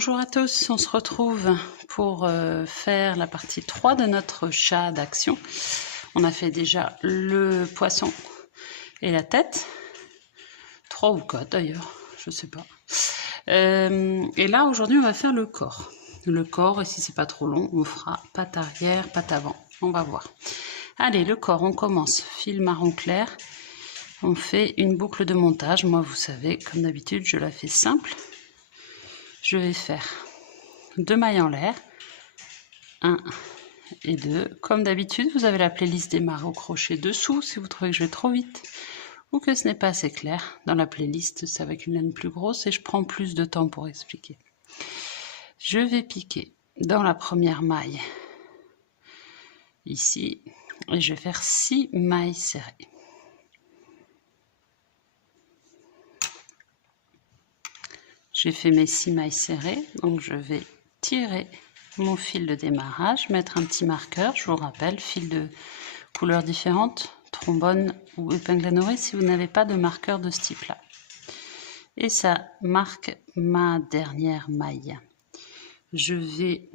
Bonjour à tous, on se retrouve pour faire la partie 3 de notre chat d'action. On a fait déjà le poisson et la tête, 3 ou 4 d'ailleurs, je sais pas. Et là aujourd'hui on va faire le corps. Le corps, et si c'est pas trop long, on fera patte arrière, patte avant, on va voir. Allez, le corps, on commence, fil marron clair, on fait une boucle de montage. Moi vous savez, comme d'habitude je la fais simple. Je vais faire 2 mailles en l'air, 1 et 2. Comme d'habitude, vous avez la playlist démarrer au crochet dessous si vous trouvez que je vais trop vite ou que ce n'est pas assez clair. Dans la playlist, c'est avec une laine plus grosse et je prends plus de temps pour expliquer. Je vais piquer dans la première maille ici et je vais faire 6 mailles serrées. J'ai fait mes 6 mailles serrées, donc je vais tirer mon fil de démarrage, mettre un petit marqueur, je vous rappelle, fil de couleurs différentes, trombone ou épingle à nourrir si vous n'avez pas de marqueur de ce type là. Et ça marque ma dernière maille. Je vais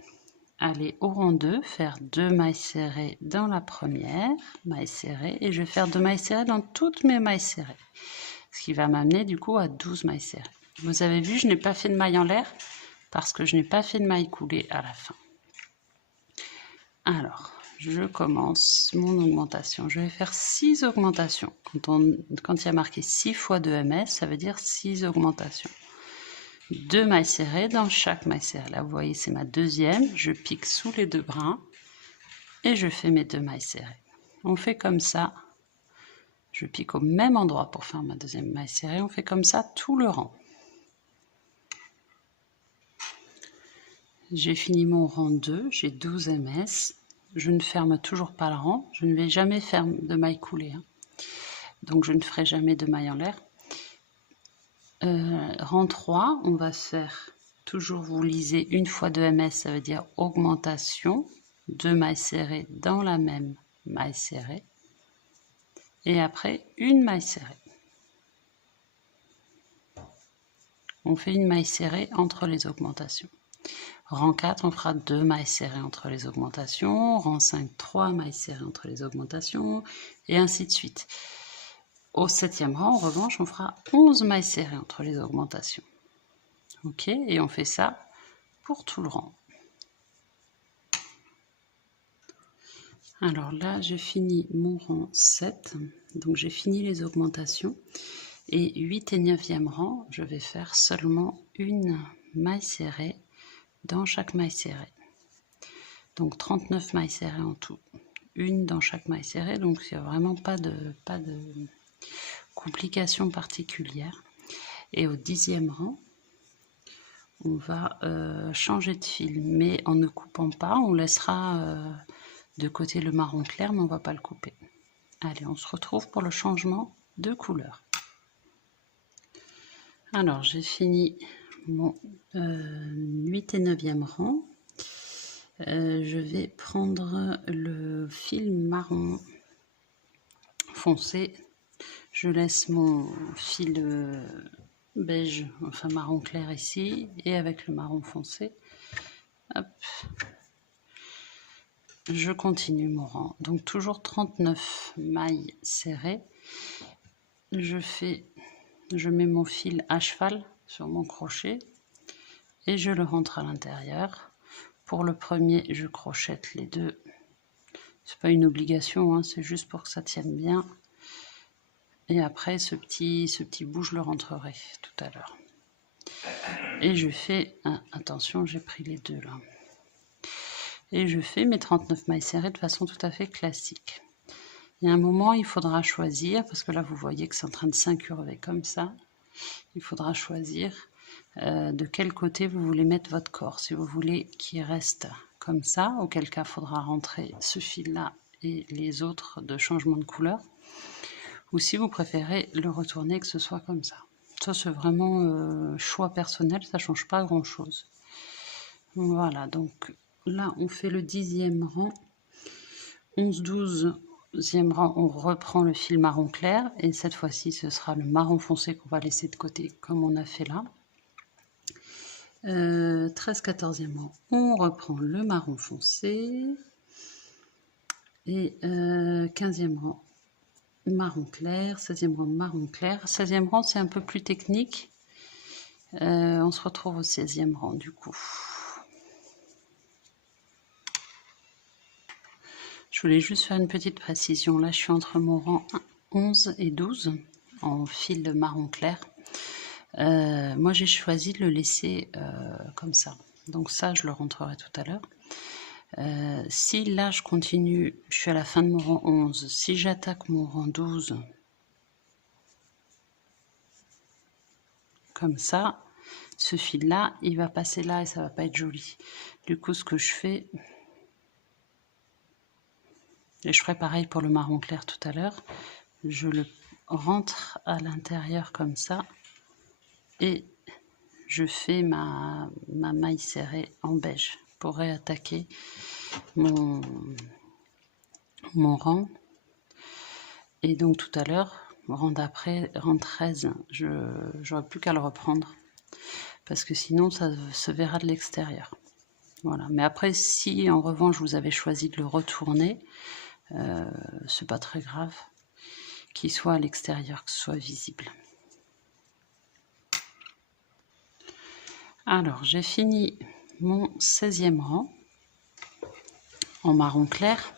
aller au rang 2, faire 2 mailles serrées dans la première maille serrée et je vais faire 2 mailles serrées dans toutes mes mailles serrées. Ce qui va m'amener du coup à 12 mailles serrées. Vous avez vu, je n'ai pas fait de maille en l'air parce que je n'ai pas fait de maille coulée à la fin. Alors, je commence mon augmentation. Je vais faire 6 augmentations. Quand il y a marqué 6 fois 2 ms, ça veut dire 6 augmentations. 2 mailles serrées dans chaque maille serrée. Là, vous voyez, c'est ma deuxième. Je pique sous les 2 brins et je fais mes 2 mailles serrées. On fait comme ça. Je pique au même endroit pour faire ma deuxième maille serrée. On fait comme ça tout le rang. J'ai fini mon rang 2, j'ai 12 ms. Je ne ferme toujours pas le rang. Je ne vais jamais faire de maille coulée. Donc je ne ferai jamais de maille en l'air. Rang 3, on va faire, toujours vous lisez une fois 2 ms, ça veut dire augmentation. 2 mailles serrées dans la même maille serrée. Et après, une maille serrée. On fait une maille serrée entre les augmentations. Rang 4, on fera 2 mailles serrées entre les augmentations. Rang 5, 3 mailles serrées entre les augmentations. Et ainsi de suite. Au 7e rang, en revanche, on fera 11 mailles serrées entre les augmentations. Ok, et on fait ça pour tout le rang. Alors là, j'ai fini mon rang 7. Donc j'ai fini les augmentations. Et 8 et 9e rang, je vais faire seulement une maille serrée dans chaque maille serrée. Donc 39 mailles serrées en tout, une dans chaque maille serrée, donc il n'y a vraiment pas de complications particulières. Et au 10e rang, on va changer de fil, mais en ne coupant pas, on laissera de côté le marron clair, mais on ne va pas le couper. Allez, on se retrouve pour le changement de couleur. Alors, j'ai fini mon 8 et 9e rang. Je vais prendre le fil marron foncé. Je laisse mon fil beige, enfin marron clair ici, et avec le marron foncé, hop, je continue mon rang. Donc toujours 39 mailles serrées. Je mets mon fil à cheval sur mon crochet et je le rentre à l'intérieur. Pour le premier, je crochette les deux. C'est pas une obligation, hein, c'est juste pour que ça tienne bien. Et après, ce petit bout, je le rentrerai tout à l'heure. Et je fais, attention, j'ai pris les deux là. Et je fais mes 39 mailles serrées de façon tout à fait classique. Il y a un moment, il faudra choisir, parce que là, vous voyez que c'est en train de s'incurver comme ça. Il faudra choisir de quel côté vous voulez mettre votre corps. Si vous voulez qu'il reste comme ça, auquel cas, il faudra rentrer ce fil-là et les autres de changement de couleur. Ou si vous préférez le retourner, que ce soit comme ça. Ça, c'est vraiment choix personnel, ça ne change pas grand-chose. Voilà, donc là, on fait le 10e rang. 11, 12e rang, on reprend le fil marron clair. Et cette fois-ci, ce sera le marron foncé qu'on va laisser de côté, comme on a fait là. 13, 14e rang, on reprend le marron foncé. Et 15e rang, marron clair. 16e rang, marron clair. 16e rang, c'est un peu plus technique. On se retrouve au 16e rang du coup. Je voulais juste faire une petite précision. Là, je suis entre mon rang 11 et 12 en fil marron clair. Moi, j'ai choisi de le laisser comme ça. Donc ça, je le rentrerai tout à l'heure. Si là, je continue, je suis à la fin de mon rang 11. Si j'attaque mon rang 12, comme ça, ce fil-là, il va passer là et ça va pas être joli. Du coup, ce que je fais, et je ferai pareil pour le marron clair tout à l'heure, je le rentre à l'intérieur comme ça et je fais ma maille serrée en beige pour réattaquer mon rang. Et donc tout à l'heure, rang d'après, rang 13, j'aurai plus qu'à le reprendre parce que sinon ça se verra de l'extérieur. Voilà. Mais après, si en revanche vous avez choisi de le retourner, c'est pas très grave qu'il soit à l'extérieur, que ce soit visible. Alors, j'ai fini mon 16e rang en marron clair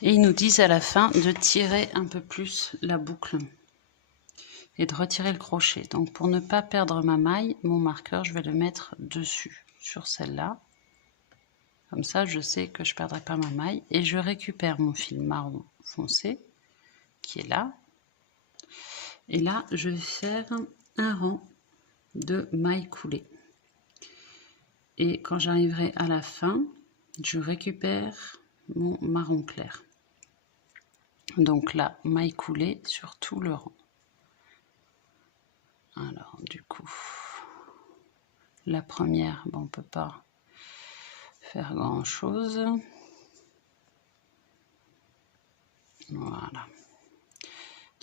et ils nous disent à la fin de tirer un peu plus la boucle et de retirer le crochet. Donc pour ne pas perdre ma maille, mon marqueur, je vais le mettre dessus, sur celle-là. Comme ça, je sais que je ne perdrai pas ma maille. Et je récupère mon fil marron foncé, qui est là. Et là, je vais faire un rang de mailles coulées. Et quand j'arriverai à la fin, je récupère mon marron clair. Donc là, maille coulée sur tout le rang. Alors, du coup, la première, bon, on ne peut pas faire grand chose. Voilà.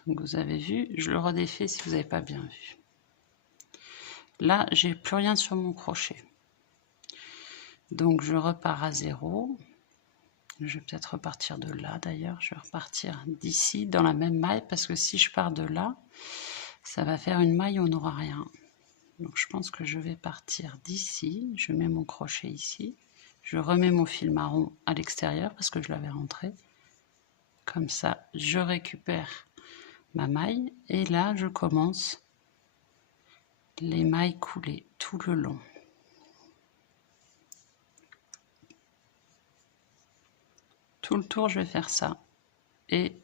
Donc vous avez vu, je le redéfais si vous n'avez pas bien vu. Là, j'ai plus rien sur mon crochet. Donc je repars à 0. Je vais peut-être repartir de là d'ailleurs. Je vais repartir d'ici dans la même maille parce que si je pars de là, ça va faire une maille où on n'aura rien. Donc je pense que je vais partir d'ici. Je mets mon crochet ici. Je remets mon fil marron à l'extérieur parce que je l'avais rentré. Comme ça, je récupère ma maille et là, je commence les mailles coulées tout le long. Tout le tour, je vais faire ça. Et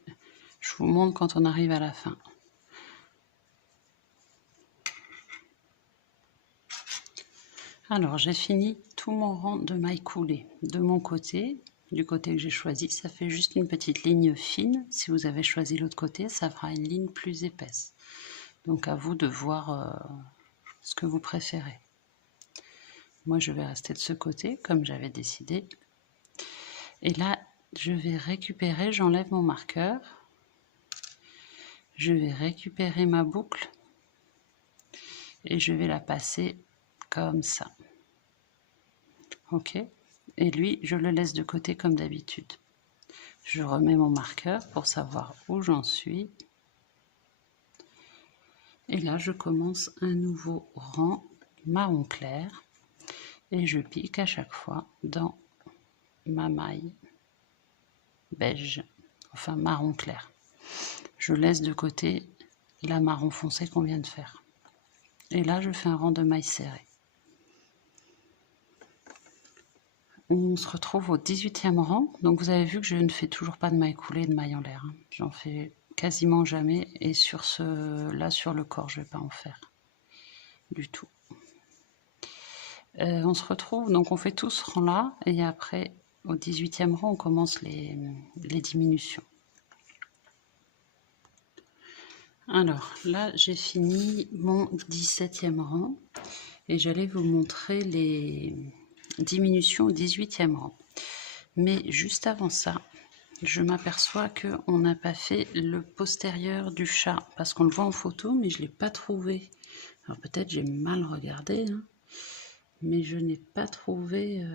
je vous montre quand on arrive à la fin. Alors, j'ai fini tout mon rang de mailles coulées. De mon côté, du côté que j'ai choisi, ça fait juste une petite ligne fine. Si vous avez choisi l'autre côté, ça fera une ligne plus épaisse. Donc, à vous de voir ce que vous préférez. Moi, je vais rester de ce côté, comme j'avais décidé. Et là, je vais récupérer, j'enlève mon marqueur. Je vais récupérer ma boucle. Et je vais la passer comme ça. Ok, et lui, je le laisse de côté comme d'habitude. Je remets mon marqueur pour savoir où j'en suis. Et là, je commence un nouveau rang marron clair. Et je pique à chaque fois dans ma maille beige, enfin marron clair. Je laisse de côté la marron foncé qu'on vient de faire. Et là, je fais un rang de mailles serrées. On se retrouve au 18e rang. Donc vous avez vu que je ne fais toujours pas de mailles coulées, de mailles en l'air. J'en fais quasiment jamais. Et sur là, sur le corps, je ne vais pas en faire du tout. On se retrouve, donc on fait tout ce rang-là. Et après, au 18e rang, on commence les diminutions. Alors là, j'ai fini mon 17e rang. Et j'allais vous montrer les diminution au 18e rang. Mais juste avant ça, je m'aperçois qu'on n'a pas fait le postérieur du chat, parce qu'on le voit en photo, mais je ne l'ai pas trouvé. Alors peut-être j'ai mal regardé, hein, mais je n'ai pas trouvé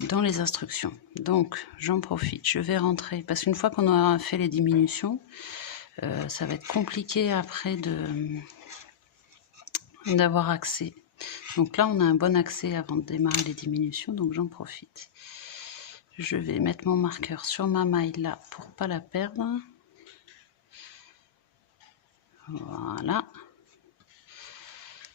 dans les instructions. Donc j'en profite, je vais rentrer, parce qu'une fois qu'on aura fait les diminutions, ça va être compliqué après d'avoir accès. Donc là on a un bon accès avant de démarrer les diminutions, donc j'en profite. Je vais mettre mon marqueur sur ma maille là pour pas la perdre. Voilà.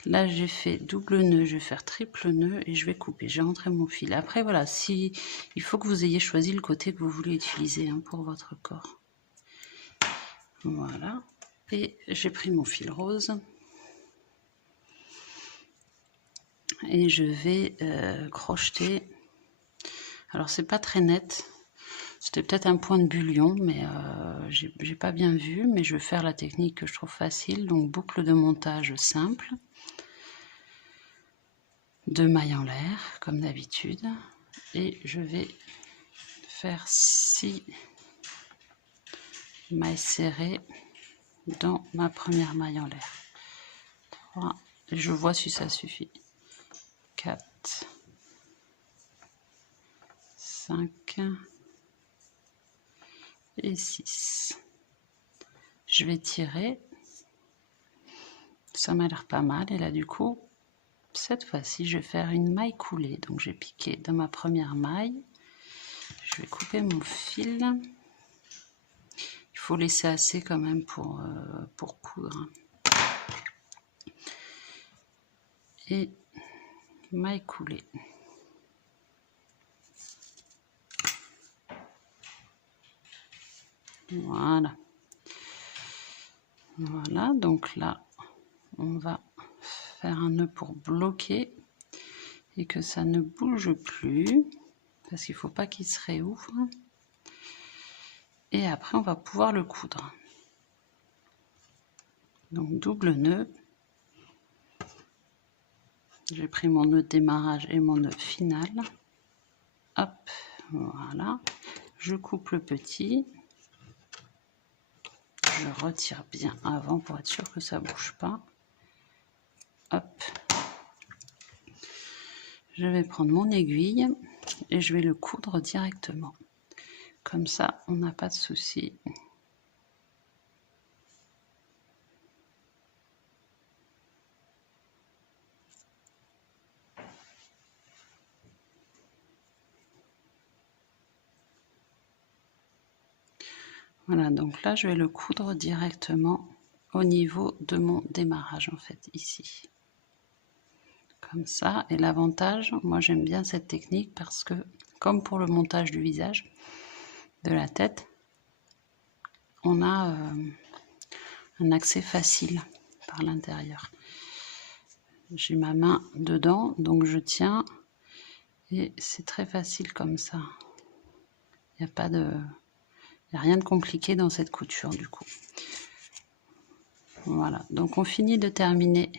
Là j'ai fait double nœud, je vais faire triple nœud et je vais couper. J'ai rentré mon fil. Après voilà, si il faut que vous ayez choisi le côté que vous voulez utiliser hein, pour votre corps. Voilà. Et j'ai pris mon fil rose. Et je vais crocheter. Alors c'est pas très net. C'était peut-être un point de bullion, mais j'ai pas bien vu. Mais je vais faire la technique que je trouve facile. Donc boucle de montage simple. 2 mailles en l'air, comme d'habitude. Et je vais faire 6 mailles serrées dans ma première maille en l'air. 3. Je vois si ça suffit. 4. 5. Et 6. Je vais tirer. Ça m'a l'air pas mal. Et là, du coup, cette fois-ci, je vais faire une maille coulée. Donc, j'ai piqué dans ma première maille. Je vais couper mon fil. Il faut laisser assez quand même pour coudre. Et maille coulée. Voilà. Voilà, donc là, on va faire un nœud pour bloquer et que ça ne bouge plus parce qu'il ne faut pas qu'il se réouvre. Et après, on va pouvoir le coudre. Donc, double nœud. J'ai pris mon nœud de démarrage et mon nœud final. Hop, voilà. Je coupe le petit. Je retire bien avant pour être sûr que ça ne bouge pas. Hop. Je vais prendre mon aiguille et je vais le coudre directement. Comme ça, on n'a pas de souci. Voilà, donc là, je vais le coudre directement au niveau de mon démarrage, en fait, ici. Comme ça. Et l'avantage, moi, j'aime bien cette technique parce que, comme pour le montage du visage, de la tête, on a un accès facile par l'intérieur. J'ai ma main dedans, donc je tiens et c'est très facile comme ça. Il n'y a pas de... Il n'y a rien de compliqué dans cette couture du coup. Voilà, donc on finit de terminer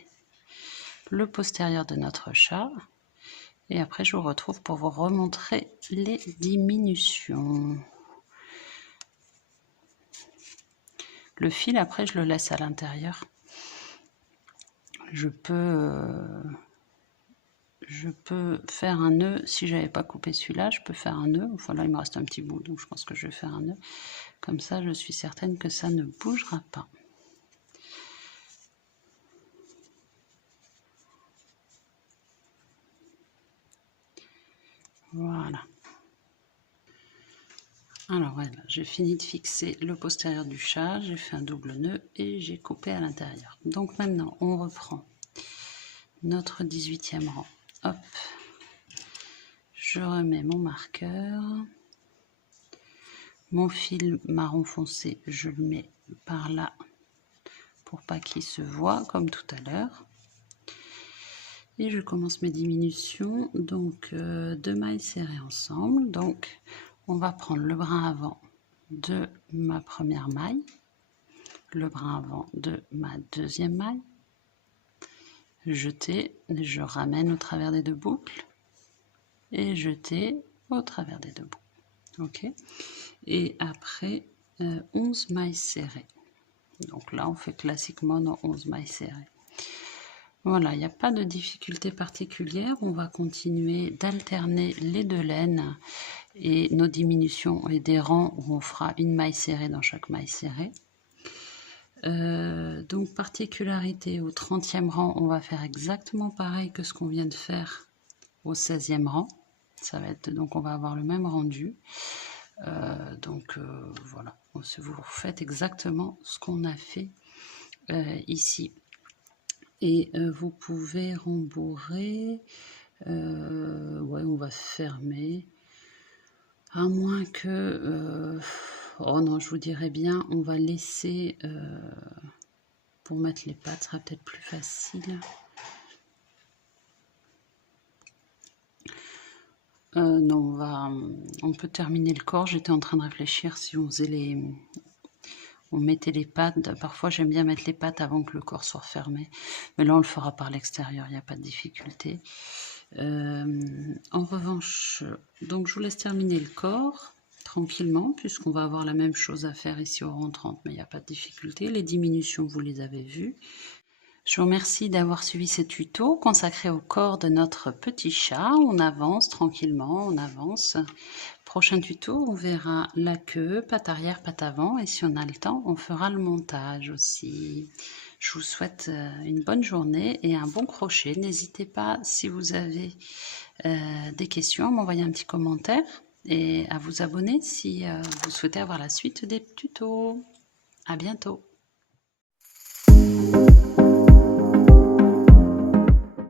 le postérieur de notre chat. Et après je vous retrouve pour vous remontrer les diminutions. Le fil après je le laisse à l'intérieur. Je peux faire un nœud, si j'avais pas coupé celui-là, je peux faire un nœud. Enfin là il me reste un petit bout, donc je pense que je vais faire un nœud. Comme ça je suis certaine que ça ne bougera pas. Voilà. Alors voilà, j'ai fini de fixer le postérieur du chat, j'ai fait un double nœud et j'ai coupé à l'intérieur. Donc maintenant on reprend notre 18e rang. Hop, je remets mon marqueur. Mon fil marron foncé, je le mets par là pour pas qu'il se voie comme tout à l'heure. Et je commence mes diminutions, donc 2 mailles serrées ensemble. Donc on va prendre le brin avant de ma première maille, le brin avant de ma deuxième maille, jeter, je ramène au travers des deux boucles et jeter au travers des deux boucles. Ok. Et après 11 mailles serrées. Donc là on fait classiquement nos 11 mailles serrées. Voilà, il n'y a pas de difficulté particulière. On va continuer d'alterner les deux laines et nos diminutions et des rangs où on fera une maille serrée dans chaque maille serrée. Donc particularité, au 30e rang, on va faire exactement pareil que ce qu'on vient de faire au 16e rang. Ça va être, donc on va avoir le même rendu. Voilà, vous faites exactement ce qu'on a fait ici. Et vous pouvez rembourrer, ouais, on va fermer, à moins que, oh non, je vous dirais bien, on va laisser, pour mettre les pattes, ce sera peut-être plus facile. Non, on peut terminer le corps. J'étais en train de réfléchir si on faisait on mettait les pattes. Parfois, j'aime bien mettre les pattes avant que le corps soit fermé. Mais là, on le fera par l'extérieur, il n'y a pas de difficulté. En revanche, donc je vous laisse terminer le corps tranquillement, puisqu'on va avoir la même chose à faire ici au rang 30, mais il n'y a pas de difficulté. Les diminutions, vous les avez vues. Je vous remercie d'avoir suivi ce tuto consacré au corps de notre petit chat. On avance tranquillement, on avance. Prochain tuto, on verra la queue, patte arrière, patte avant. Et si on a le temps, on fera le montage aussi. Je vous souhaite une bonne journée et un bon crochet. N'hésitez pas, si vous avez des questions, à m'envoyer un petit commentaire et à vous abonner si vous souhaitez avoir la suite des tutos. À bientôt.